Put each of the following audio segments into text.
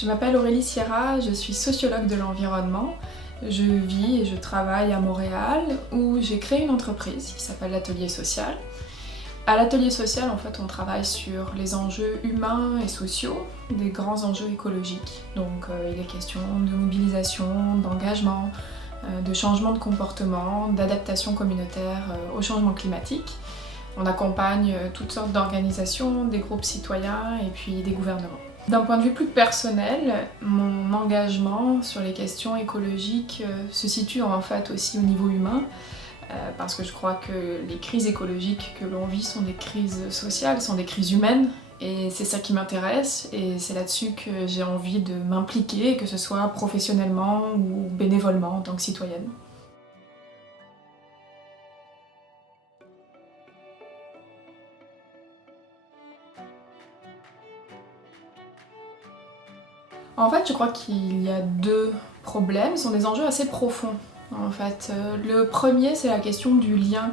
Je m'appelle Aurélie Sierra, je suis sociologue de l'environnement. Je vis et je travaille à Montréal où j'ai créé une entreprise qui s'appelle l'Atelier Social. À l'Atelier Social, en fait, on travaille sur les enjeux humains et sociaux, des grands enjeux écologiques. Donc il est question de mobilisation, d'engagement, de changement de comportement, d'adaptation communautaire au changement climatique. On accompagne toutes sortes d'organisations, des groupes citoyens et puis des gouvernements. D'un point de vue plus personnel, mon engagement sur les questions écologiques se situe en fait aussi au niveau humain, parce que je crois que les crises écologiques que l'on vit sont des crises sociales, sont des crises humaines, et c'est ça qui m'intéresse, et c'est là-dessus que j'ai envie de m'impliquer, que ce soit professionnellement ou bénévolement en tant que citoyenne. En fait, je crois qu'il y a deux problèmes, ce sont des enjeux assez profonds. En fait, le premier, c'est la question du lien.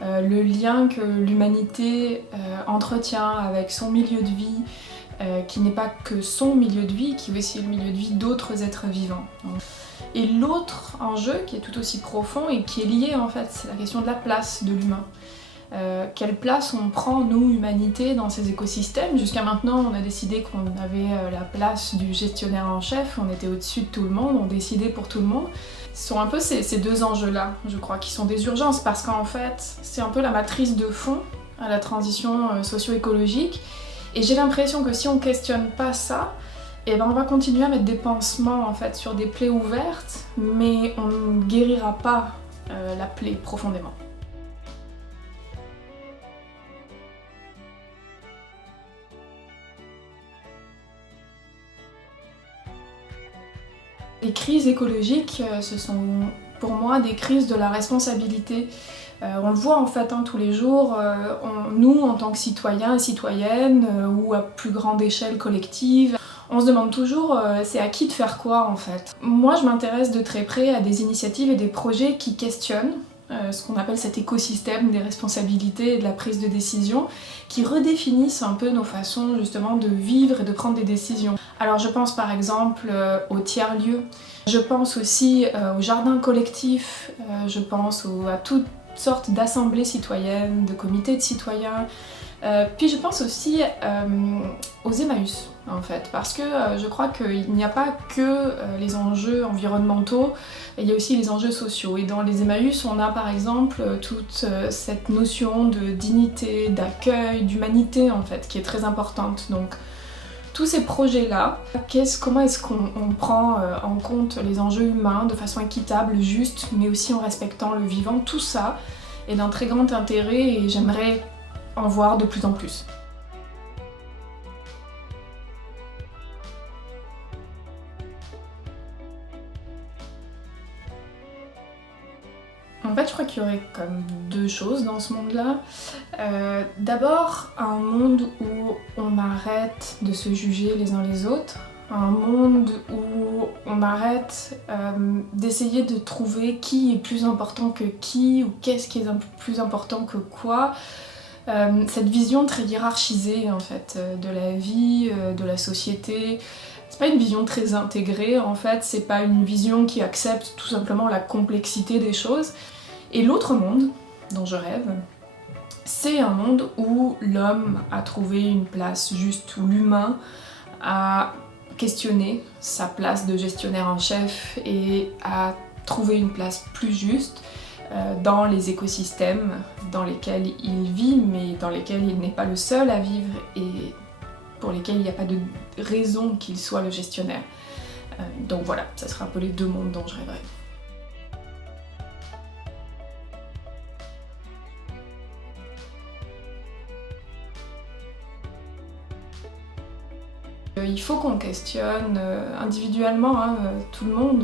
Le lien que l'humanité entretient avec son milieu de vie, qui n'est pas que son milieu de vie, qui est aussi le milieu de vie d'autres êtres vivants. Et l'autre enjeu, qui est tout aussi profond et qui est lié en fait, c'est la question de la place de l'humain. Quelle place on prend, nous, humanité, dans ces écosystèmes. Jusqu'à maintenant, on a décidé qu'on avait la place du gestionnaire en chef, on était au-dessus de tout le monde, on décidait pour tout le monde. Ce sont un peu ces deux enjeux-là, je crois, qui sont des urgences, parce qu'en fait, c'est un peu la matrice de fond à la transition socio-écologique, et j'ai l'impression que si on questionne pas ça, eh ben on va continuer à mettre des pansements en fait, sur des plaies ouvertes, mais on ne guérira pas la plaie profondément. Les crises écologiques, ce sont pour moi des crises de la responsabilité. On le voit en fait tous les jours, nous en tant que citoyens et citoyennes, ou à plus grande échelle collective, on se demande toujours c'est à qui de faire quoi en fait. Moi je m'intéresse de très près à des initiatives et des projets qui questionnent ce qu'on appelle cet écosystème des responsabilités et de la prise de décision, qui redéfinissent un peu nos façons justement de vivre et de prendre des décisions. Alors je pense par exemple aux tiers-lieux, je pense aussi aux jardins collectifs, je pense à toutes sortes d'assemblées citoyennes, de comités de citoyens, puis je pense aussi aux Emmaüs en fait, parce que je crois qu'il n'y a pas que les enjeux environnementaux, il y a aussi les enjeux sociaux. Et dans les Emmaüs, on a par exemple toute cette notion de dignité, d'accueil, d'humanité en fait, qui est très importante. Donc tous ces projets-là, comment est-ce qu'on prend en compte les enjeux humains de façon équitable, juste, mais aussi en respectant le vivant, tout ça est d'un très grand intérêt et j'aimerais en voir de plus en plus. En fait, je crois qu'il y aurait comme deux choses dans ce monde-là. D'abord, un monde où on arrête de se juger les uns les autres. Un monde où on arrête d'essayer de trouver qui est plus important que qui, ou qu'est-ce qui est plus important que quoi. Cette vision très hiérarchisée en fait, de la vie, de la société. C'est pas une vision très intégrée en fait, c'est pas une vision qui accepte tout simplement la complexité des choses. Et l'autre monde dont je rêve, c'est un monde où l'homme a trouvé une place juste, où l'humain a questionné sa place de gestionnaire en chef et a trouvé une place plus juste dans les écosystèmes dans lesquels il vit, mais dans lesquels il n'est pas le seul à vivre et pour lesquels il n'y a pas de raison qu'il soit le gestionnaire. Donc voilà, ça sera un peu les deux mondes dont je rêverais. Il faut qu'on questionne individuellement, tout le monde,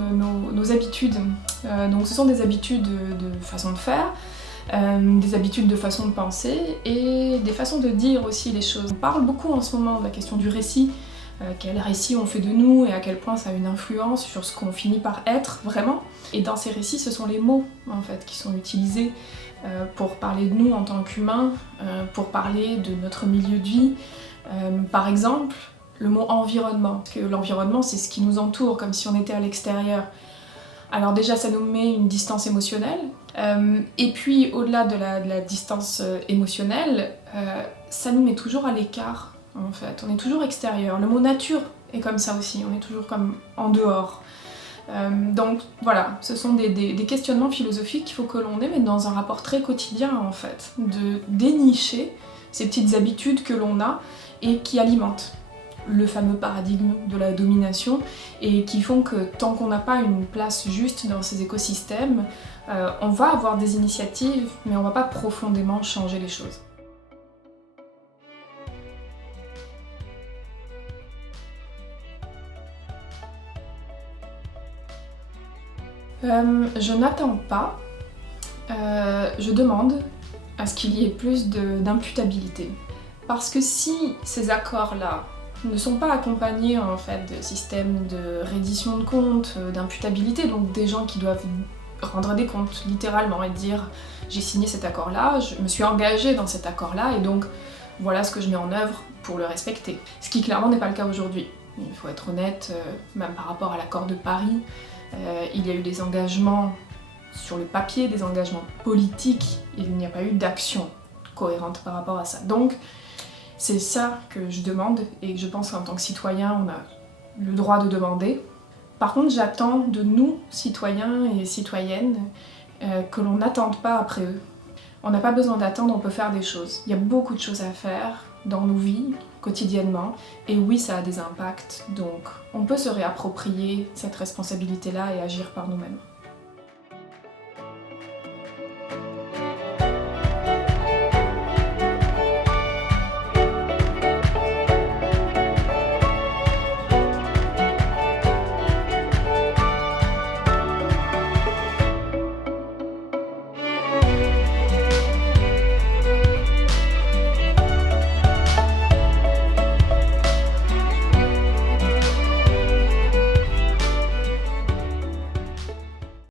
nos habitudes. Donc ce sont des habitudes de façon de faire, des habitudes de façon de penser et des façons de dire aussi les choses. On parle beaucoup en ce moment de la question du récit, quel récit on fait de nous et à quel point ça a une influence sur ce qu'on finit par être vraiment. Et dans ces récits, ce sont les mots en fait qui sont utilisés pour parler de nous en tant qu'humains, pour parler de notre milieu de vie. Par exemple, le mot environnement, parce que l'environnement c'est ce qui nous entoure, comme si on était à l'extérieur. Alors déjà ça nous met une distance émotionnelle, et puis au-delà de la distance émotionnelle, ça nous met toujours à l'écart en fait, on est toujours extérieur. Le mot nature est comme ça aussi, on est toujours comme en dehors. Donc voilà, ce sont des questionnements philosophiques qu'il faut que l'on ait, mais dans un rapport très quotidien en fait, de dénicher ces petites habitudes que l'on a et qui alimentent le fameux paradigme de la domination et qui font que tant qu'on n'a pas une place juste dans ces écosystèmes, on va avoir des initiatives, mais on va pas profondément changer les choses. Je n'attends pas, je demande à ce qu'il y ait plus d'imputabilité. Parce que si ces accords-là ne sont pas accompagnés en fait de systèmes de reddition de comptes, d'imputabilité, donc des gens qui doivent rendre des comptes littéralement et dire j'ai signé cet accord-là, je me suis engagée dans cet accord-là et donc voilà ce que je mets en œuvre pour le respecter. Ce qui clairement n'est pas le cas aujourd'hui. Il faut être honnête, même par rapport à l'accord de Paris, il y a eu des engagements sur le papier, des engagements politiques, il n'y a pas eu d'action cohérente par rapport à ça. Donc c'est ça que je demande et que je pense qu'en tant que citoyen on a le droit de demander. Par contre j'attends de nous, citoyens et citoyennes, que l'on n'attende pas après eux. On n'a pas besoin d'attendre, on peut faire des choses. Il y a beaucoup de choses à faire dans nos vies, quotidiennement, et oui ça a des impacts, donc on peut se réapproprier cette responsabilité-là et agir par nous-mêmes.